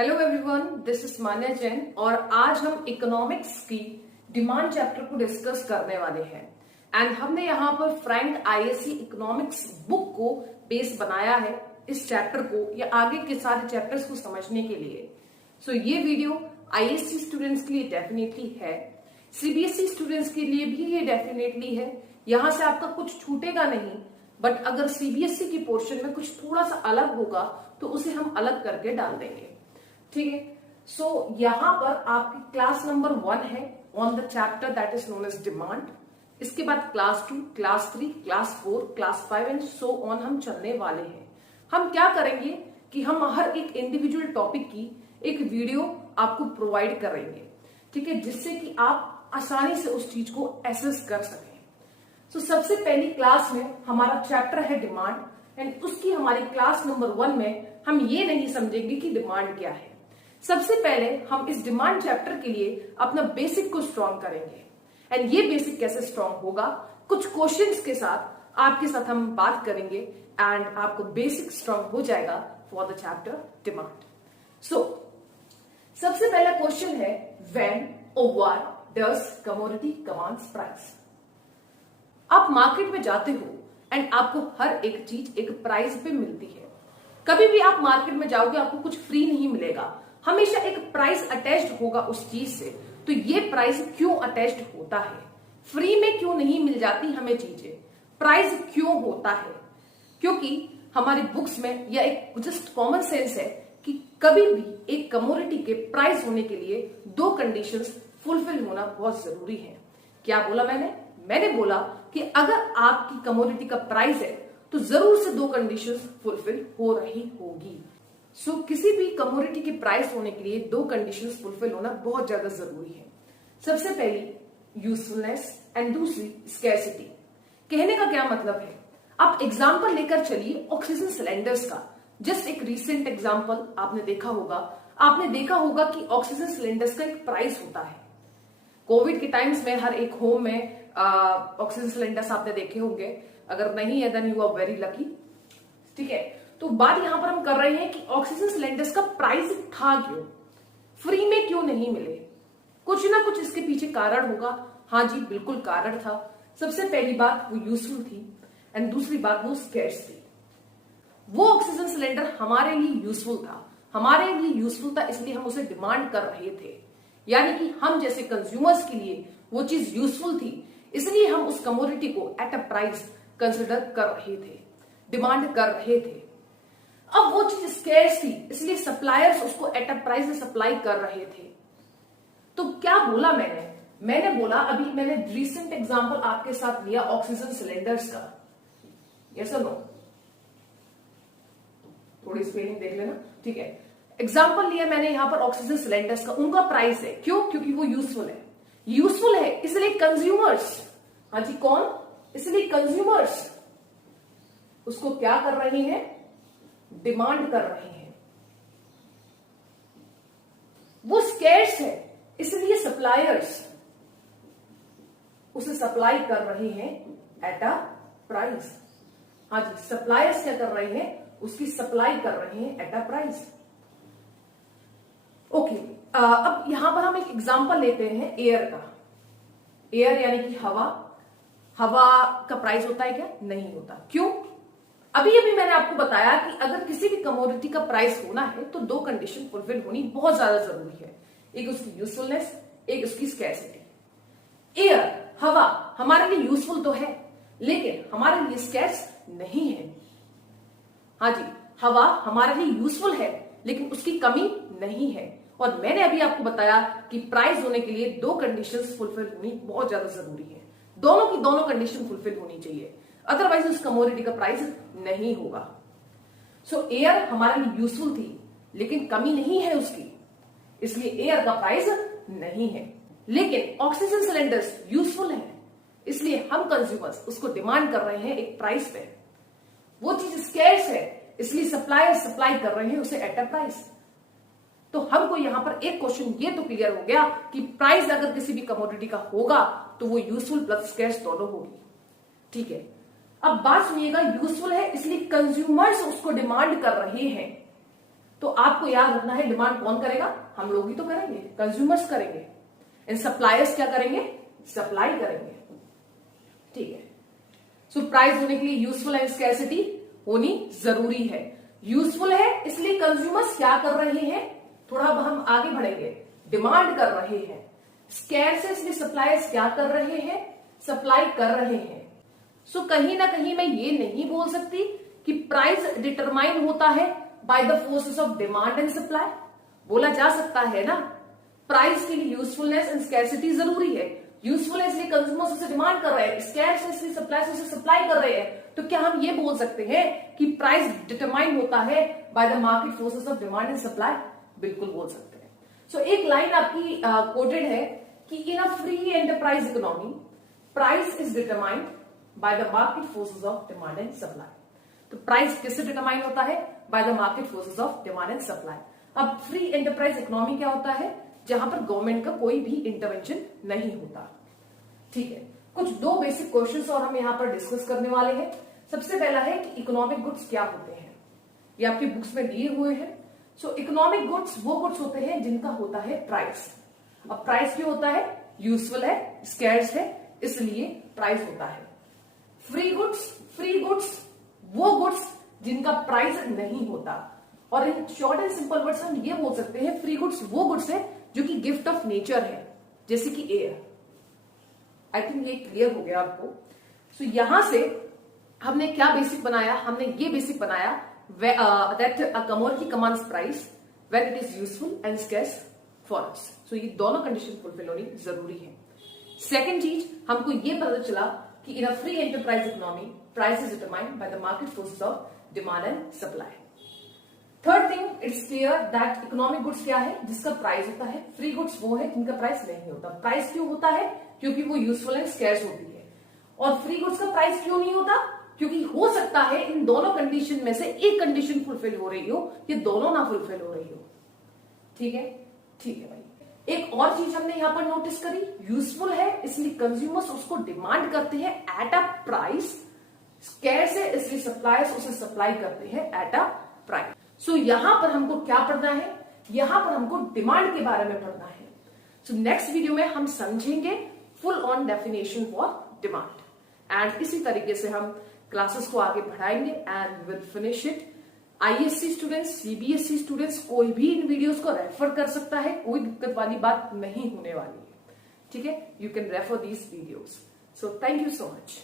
Hello everyone, this is मान्या जैन और आज हम इकोनॉमिक्स की डिमांड चैप्टर को डिस्कस करने वाले हैं। एंड हमने यहाँ पर फ्रैंक आईएससी इकोनॉमिक्स बुक को बेस बनाया है इस चैप्टर को या आगे के सारे चैप्टर्स को समझने के लिए। सो ये वीडियो आईएससी स्टूडेंट्स के लिए डेफिनेटली है, सीबीएसई स्टूडेंट्स के लिए भी ये डेफिनेटली है। यहाँ से आपका कुछ छूटेगा नहीं, बट अगर सीबीएसई की पोर्शन में कुछ थोड़ा सा अलग होगा तो उसे हम अलग करके डाल देंगे। ठीक है। सो यहां पर आपकी क्लास नंबर 1 है on the chapter that is known as demand. इसके बाद class 2, class 3, class 4, class 5 and so on हम चलने वाले हैं। हम क्या करेंगे कि हम हर एक इंडिविजुअल टॉपिक की एक वीडियो आपको प्रोवाइड करेंगे, ठीक है, जिससे कि आप आसानी से उस चीज को एसेस कर सकें। सो सबसे पहली क्लास में हमारा चैप्टर है डिमांड एंड उसकी हमारी क्लास नंबर 1 में हम ये नहीं समझेंगे कि डिमांड क्या है। सबसे पहले हम इस डिमांड चैप्टर के लिए अपना बेसिक को स्ट्रॉन्ग करेंगे। एंड ये बेसिक कैसे स्ट्रॉन्ग होगा, कुछ क्वेश्चंस के साथ आपके साथ हम बात करेंगे एंड आपको बेसिक स्ट्रॉन्ग हो जाएगा फॉर द चैप्टर डिमांड। सो सबसे पहला क्वेश्चन है, व्हेन और why does commodity commands price. आप मार्केट में जाते हो एंड आपको हर एक चीज एक प्राइस पे मिलती है। कभी भी आप मार्केट में जाओगे आपको कुछ फ्री नहीं मिलेगा, हमेशा एक प्राइस अटैच्ड होगा उस चीज से। तो ये प्राइस क्यों अटैच्ड होता है, फ्री में क्यों नहीं मिल जाती हमें चीजें, प्राइस क्यों होता है? क्योंकि हमारी बुक्स में यह एक जस्ट कॉमन सेंस है कि कभी भी एक कमोडिटी के प्राइस होने के लिए 2 कंडीशंस फुलफिल होना बहुत जरूरी है। क्या बोला मैंने बोला कि अगर आपकी कमोडिटी का प्राइस है तो जरूर से 2 कंडीशंस फुलफिल हो रही होगी। सो किसी भी कमोडिटी के प्राइस होने के लिए 2 कंडीशंस फुलफिल होना बहुत ज्यादा जरूरी है। सबसे पहली यूजफुलनेस एंड दूसरी स्कैरसिटी। कहने का क्या मतलब है, आप एग्जांपल लेकर चलिए ऑक्सीजन सिलेंडर्स का। जस्ट एक रीसेंट एग्जांपल आपने देखा होगा कि ऑक्सीजन सिलेंडर्स का एक प्राइस होता है। कोविड के टाइम्स में हर एक होम में ऑक्सीजन सिलेंडर्स आपने देखे होंगे, अगर नहीं है then you are very lucky. ठीक है, तो बात यहां पर हम कर रहे हैं कि ऑक्सीजन सिलेंडर्स का प्राइस था क्यों, फ्री में क्यों नहीं मिले, कुछ ना कुछ इसके पीछे कारण होगा। हाँ जी, बिल्कुल कारण था। सबसे पहली बात वो यूजफुल थी एंड दूसरी बात वो स्कैर्स थी। वो ऑक्सीजन सिलेंडर हमारे लिए यूजफुल था इसलिए हम उसे डिमांड कर रहे थे। यानी कि हम जैसे कंज्यूमर्स के लिए वो चीज यूजफुल थी, इसलिए हम उस कमोडिटी को एट अ प्राइस कंसिडर कर रहे थे, डिमांड कर रहे थे। अब वो चीज स्कैर्स थी इसलिए सप्लायर्स उसको एट अ प्राइस में सप्लाई कर रहे थे। तो क्या बोला मैंने बोला, अभी मैंने रीसेंट एग्जांपल आपके साथ लिया ऑक्सीजन सिलेंडर्स का। यस और नो? थोड़ी स्पेलिंग देख लेना, ठीक है। एग्जांपल लिया मैंने यहां पर ऑक्सीजन सिलेंडर्स का, उनका प्राइस है क्यों, क्योंकि वो यूजफुल है इसलिए कंज्यूमर्स, हाँ जी कौन, इसलिए कंज्यूमर्स उसको क्या कर रहे हैं, डिमांड कर रहे हैं। वो स्कैर्स है इसलिए सप्लायर्स उसे सप्लाई कर रहे हैं एट अ प्राइस। हाँ जी, सप्लायर्स क्या कर रहे हैं, उसकी सप्लाई कर रहे हैं एट अ प्राइस। ओके, अब यहां पर हम एक एग्जांपल लेते हैं एयर का। एयर यानी कि हवा का प्राइस होता है क्या, नहीं होता। क्यों? अभी मैंने आपको बताया कि अगर किसी भी कमोडिटी का प्राइस होना है तो 2 कंडीशन फुलफिल होनी बहुत ज्यादा जरूरी है, एक उसकी यूजफुलनेस, एक उसकी स्कैर्सिटी। एयर, हवा हमारे लिए यूजफुल तो है लेकिन हमारे लिए स्कैर्स नहीं है। हाँ जी, हवा हमारे लिए यूजफुल है लेकिन उसकी कमी नहीं है। और मैंने अभी आपको बताया कि प्राइस होने के लिए 2 कंडीशंस फुलफिल होनी बहुत ज्यादा जरूरी है, दोनों की दोनों कंडीशन फुलफिल होनी चाहिए, अदरवाइज उस कमोडिटी का प्राइस नहीं होगा। सो एयर हमारे लिए यूजफुल थी लेकिन कमी नहीं है उसकी, इसलिए एयर का प्राइस नहीं है। लेकिन ऑक्सीजन सिलेंडर्स यूजफुल है इसलिए हम कंज्यूमर्स उसको डिमांड कर रहे हैं एक प्राइस पे। वो चीज स्कैर्स है इसलिए सप्लायर्स सप्लाई कर रहे हैं उसे एट अ प्राइस। तो हमको यहां पर एक क्वेश्चन ये तो क्लियर हो गया कि प्राइस अगर किसी भी कमोडिटी का होगा तो वो यूजफुल प्लस स्कैर्स दोनों होगी। ठीक है, अब बात सुनिएगा, यूजफुल है इसलिए कंज्यूमर्स उसको डिमांड कर रहे हैं तो आपको याद रखना है डिमांड कौन करेगा, हम लोग ही तो करेंगे, कंज्यूमर्स करेंगे, एंड सप्लायर्स क्या करेंगे, सप्लाई करेंगे। ठीक है, सो प्राइस होने के लिए यूजफुल एंड स्कैरसिटी होनी जरूरी है। यूजफुल है इसलिए कंज्यूमर्स क्या कर रहे हैं, थोड़ा हम आगे बढ़ेंगे, डिमांड कर रहे हैं। स्कैर्स है इसलिए सप्लायर्स क्या कर रहे हैं, सप्लाई कर रहे हैं। सो कहीं ना कहीं मैं ये नहीं बोल सकती कि प्राइस डिटरमाइन होता है by the forces of demand and supply. बोला जा सकता है ना, प्राइस के लिए यूजफुलनेस एंड स्कैरसिटी जरूरी है। यूजफुल है इसलिए कंज्यूमर्स उसे डिमांड कर रहे हैं, स्कैर्स है इसलिए सप्लायर्स उसे सप्लाई कर रहे हैं। तो क्या हम ये बोल सकते हैं कि प्राइस डिटरमाइन होता है by the market forces of demand and supply? बिल्कुल बोल सकते हैं। सो एक लाइन आपकी कोटेड है कि in a free enterprise economy price is determined by the market forces of demand and supply. तो प्राइस किससे डिटरमाइन होता है, by the market forces of demand and supply. अब फ्री एंटरप्राइज इकोनॉमी क्या होता है, जहां पर गवर्नमेंट का कोई भी इंटरवेंशन नहीं होता। ठीक है, कुछ दो बेसिक क्वेश्चंस और हम यहां पर डिस्कस करने वाले हैं। सबसे पहला है कि इकोनॉमिक गुड्स क्या होते हैं, ये आपकी बुक्स में दिए हुए हैं। सो इकोनॉमिक गुड्स वो गुड्स होते हैं जिनका होता है प्राइस। अब प्राइस क्यों होता है, यूजफुल है, स्कैर्स है, इसलिए प्राइस होता है। फ्री गुड्स वो गुड्स जिनका प्राइस नहीं होता। और in short and simple words हम ये बोल सकते हैं, फ्री गुड्स वो गुड्स है जो कि गिफ्ट ऑफ नेचर है, जैसे कि एयर। आई थिंक ये क्लियर हो गया आपको। सो यहां से हमने क्या बेसिक बनाया, हमने ये बेसिक बनाया that a commodity commands price when it is useful and scarce for us. So ये दोनों कंडीशन फुलफिल होनी जरूरी है। सेकेंड चीज हमको ये पता चला कि in a free enterprise economy price is determined by the market forces of demand and supply. Third thing, it's clear that economic goods क्या है, जिसका प्राइस होता है। फ्री गुड्स वो है जिनका प्राइस नहीं होता। प्राइस क्यों होता है, क्योंकि वो यूजफुल एंड स्कैर्स होती है। और फ्री गुड्स का प्राइस क्यों नहीं होता, क्योंकि हो सकता है इन दोनों कंडीशन में से एक कंडीशन फुलफिल हो रही हो, ये दोनों ना फुलफिल हो रही हो। ठीक है, ठीक है भाई। एक और चीज हमने यहां पर नोटिस करी, यूजफुल है इसलिए कंज्यूमर्स उसको डिमांड करते हैं एट अ प्राइस, स्कैर्स है इसलिए सप्लायर्स उसे सप्लाई करते हैं एट अ प्राइस। सो यहां पर हमको क्या पढ़ना है, यहां पर हमको डिमांड के बारे में पढ़ना है। सो नेक्स्ट वीडियो में हम समझेंगे full on definition for demand, and इसी तरीके से हम क्लासेस को आगे बढ़ाएंगे and will finish it. ISC students, CBSE students, कोई भी इन वीडियोस को रेफर कर सकता है, कोई दिक्कत वाली बात नहीं होने वाली है। ठीक है, you can refer these videos. So thank you so much.